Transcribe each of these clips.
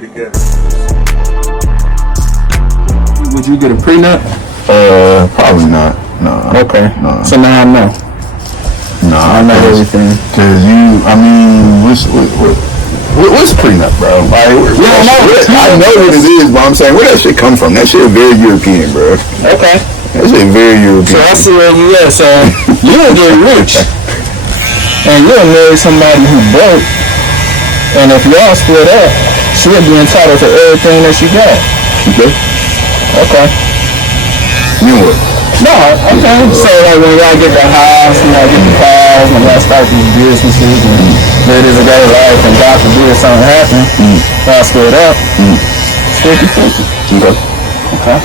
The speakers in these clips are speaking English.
you together. Would you get a prenup? Probably not. No. Okay. No. So now I know. No, I know everything. Cause what's prenup, bro? Like, I know what it is, but I'm saying, where that shit come from? That shit very European, bro. Okay. That shit very European. So I see where you at. So you'll get rich, and you'll marry somebody who broke, and if y'all split up, she'll be entitled to everything that she got. Okay. Okay. You know what? No, okay. So like when y'all get the house, when y'all get the cars, when y'all start these businesses, and it is a great life, and God forbid something happen, y'all split up, 50-50. Okay. Okay.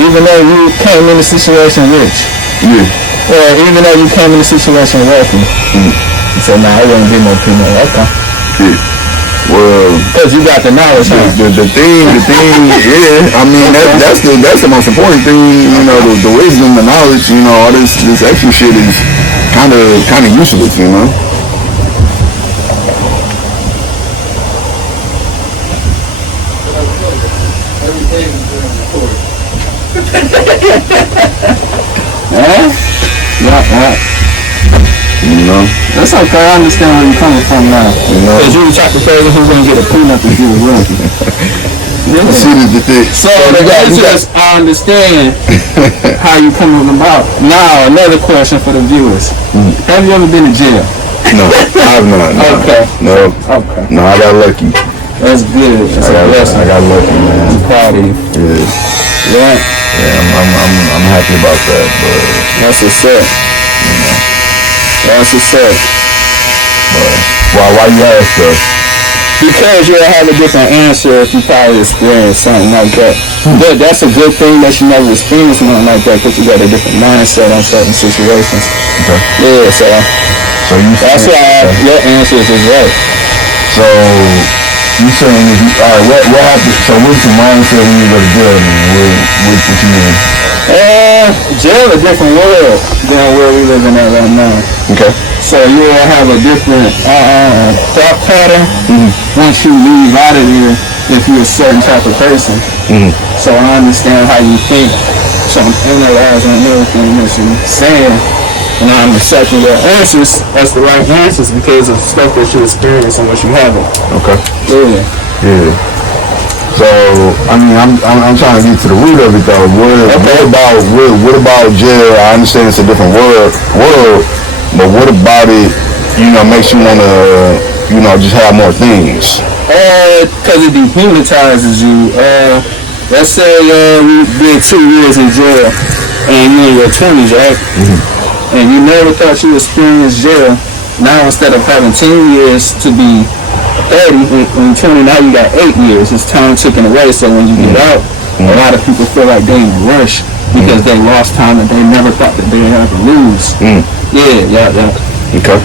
Even though you came in the situation rich. Yeah. Or even though you came in the situation wealthy. You said, nah, I wouldn't get no prenup. Okay. Yeah. Well, because you got the knowledge. The thing, yeah. I mean, that's the most important thing. You know, the wisdom, the knowledge. You know, all this extra shit is kind of useless. You know. Yeah. You know? That's okay, I understand where you're coming from now. Because you were talking crazy who's going to get a prenup if you were wealthy. So the answer is, I understand how you coming about. Now, another question for the viewers. Have you ever been to jail? No, I have not. No. Okay. No. Okay. No, I got lucky. That's good. That's a blessing. I got lucky, man. I'm proud of you. Yeah. Yeah, I'm happy about that, but that's what's up. You know. That's what's up. But why you ask though? Because you'll have a different answer if you probably experienced something like that. But that's a good thing that you never experienced something like that because you got a different mindset on certain situations. Okay. Yeah, so that's why your answer is right. So you saying alright, what happened? So what's your mindset when you go to jail? What you mean? Jail a different world than where we living at right now. Okay. So you will have a different thought pattern once you leave out of here if you're a certain type of person. So I understand how you think. So I'm analyzing everything that you're saying, and I'm accepting your answers as the right answers because of stuff that you experience and what you haven't. Okay. Yeah. So I mean, I'm trying to get to the root of it though. What about jail? I understand it's a different world, but what about it? You know, makes you wanna, just have more things. Because it dehumanizes you. Let's say you did 2 years in jail, and you're in your 20s, right? And you never thought you experienced jail. Now instead of having 10 years to be 30, when 20, now you got 8 years. It's time taken away. So when you get out, a lot of people feel like they in a rush because they lost time that they never thought that they would ever lose. Yeah. Okay.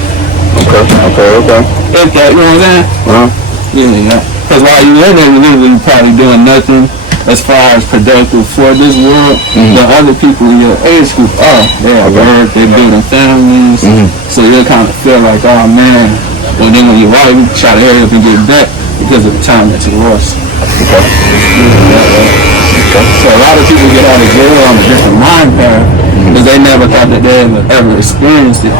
If that, you know what I'm saying? Yeah. Because while you in there, you're literally probably doing nothing as far as productive for this world. The other people in your age group, they're at work, they're building families. So you kind of feel like, oh man. Well, then when you're right, you try to hurry up and get back because of the time that you lost. Okay. So a lot of people get out of jail on a different mind path because they never thought that they ever experienced it.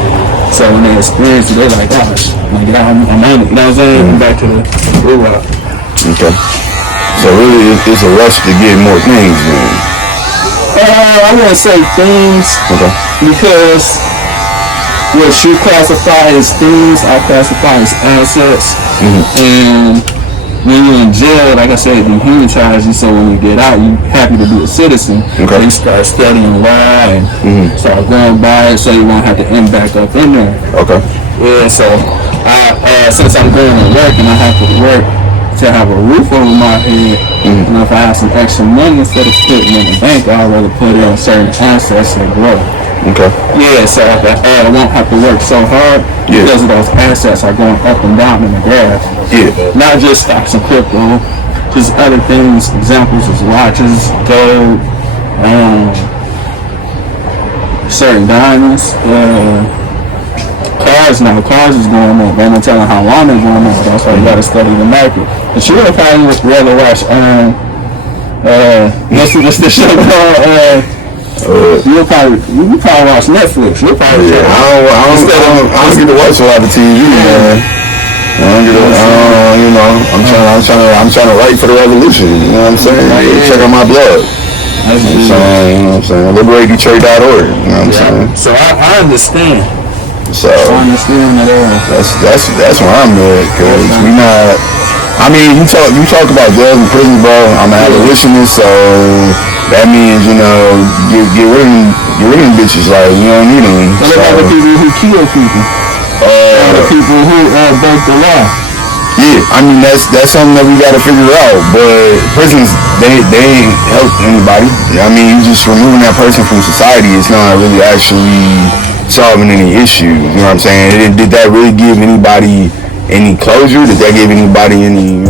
So when they experience it, they're like, gosh, I'm on it. You know what I'm saying? Back to the real world. Okay. So really, it's a rush to get more things, man. I wouldn't say things. Okay. Because what you classify as things, I classify as assets. And when you're in jail, like I said, it dehumanizes you. So when you get out, you're happy to be a citizen. Okay. You start studying law and start going by it so you won't have to end back up in there. Okay. Yeah, so since I'm going to work and I have to work to have a roof over my head, and if I have some extra money, instead of putting it in the bank, I'd rather put it on certain assets and grow. Okay. Yeah, so I won't have to work so hard because of those assets are going up and down in the graph. Yeah. Not just stocks and crypto, just other things. Examples is watches, gold, certain diamonds, cars now. Cars is going up. They don't tell how long they're going up. That's why you gotta study the market. But you would probably rather watch what's the show called? You probably watch Netflix. You'll probably I don't get to watch a lot of TV, man. I'm trying to write for the revolution. You know what I'm saying? Check out my blog. You know what I'm saying? LiberateDetroit.org. You know what I'm saying? So I understand. So I understand that. That's where I'm at, cause we not. I mean, you talk about jails and prisons, bro. I'm an abolitionist, so that means get rid of them bitches. Like you don't need them. What about the people who kill people? The people who break the law. Yeah, I mean that's something that we gotta figure out. But prisons, they ain't help anybody. I mean, you just removing that person from society. It's not really actually solving any issues. You know what I'm saying? Did that really give anybody any closure? Did that give anybody any?